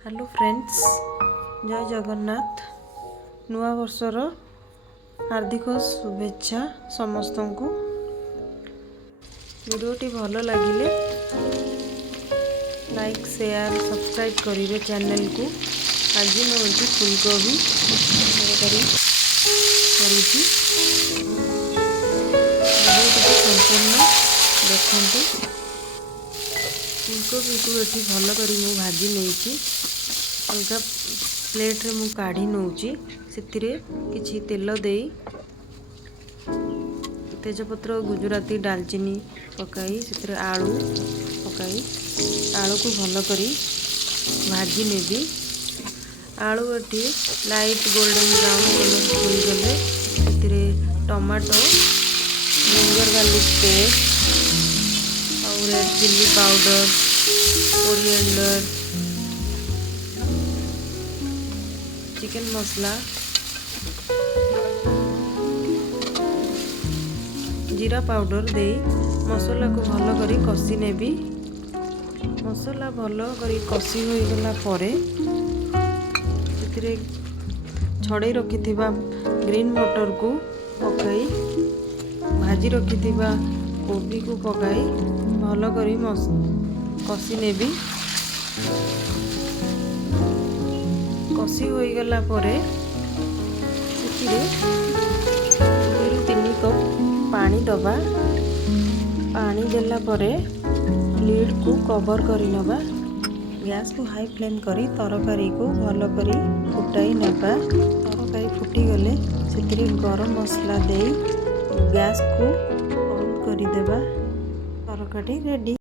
Hello friends, जय जगन्नाथ। नुआ वर्षर हार्दिक शुभेच्छा समस्त को। वीडियोटी भल लगिले लाइक शेयर सब्सक्राइब करेंगे चैनल को। आज मुझे फूलकोबी तरकारी करुँची। वीडियोटी संपूर्ण देखते। फूलकोबी को ये भल कर भाजी नहीं अलग प्लेट रे मु काढ़ी नौची। से किछि तेल दे तेजपत्र गुजराती डालचीनी पकाई से आलू पकाई आलू को भल करी भाजी नेबी। आलू ये लाइट गोल्डन ब्राउन कलर हो गले से टमाटो जिंजर गार्लिक पेस्ट और red chilli powder coriander chicken मसला जीरा पाउडर दे मसला को भल करी कषी नेबी। मसला भल करी कषी हो गला परे छड़े रखी ग्रीन मटर को पकाई भाजी रखी कोबी को पकाई भल करी कषी नेबी। कषी हो गला परे से 2-3 कप पानी दबा। पानी देला परे लीड को कवर करी नबा। गैस को हाई फ्लेम करी तरकारी को भल करी फुटाई नेबा। तरकारी फुटी गले से गरम मसला दे गैस को ऑन करी देबा। तरकारी रेडी।